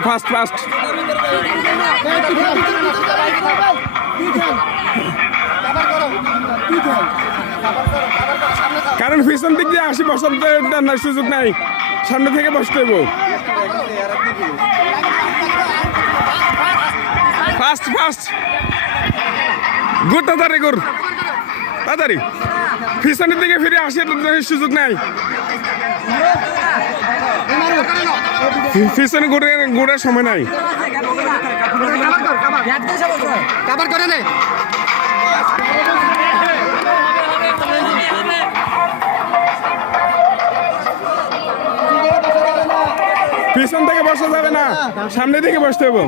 fast fast কারণ পিছন দিক দিয়ে আসি বসতে না সুযোগ নাই সামনে থেকে বসতে হইব ফাস্ট ফাস্ট গুড তাড়াতাড়ি গুড তাড়াতাড়ি পিছনের দিকে ফিরে আসে সুযোগ নাই পিছনে ঘুরে সময় নাই কাবার করে নে পিছন থেকে বসা যাবে না সামনে দিকে বসতে হবে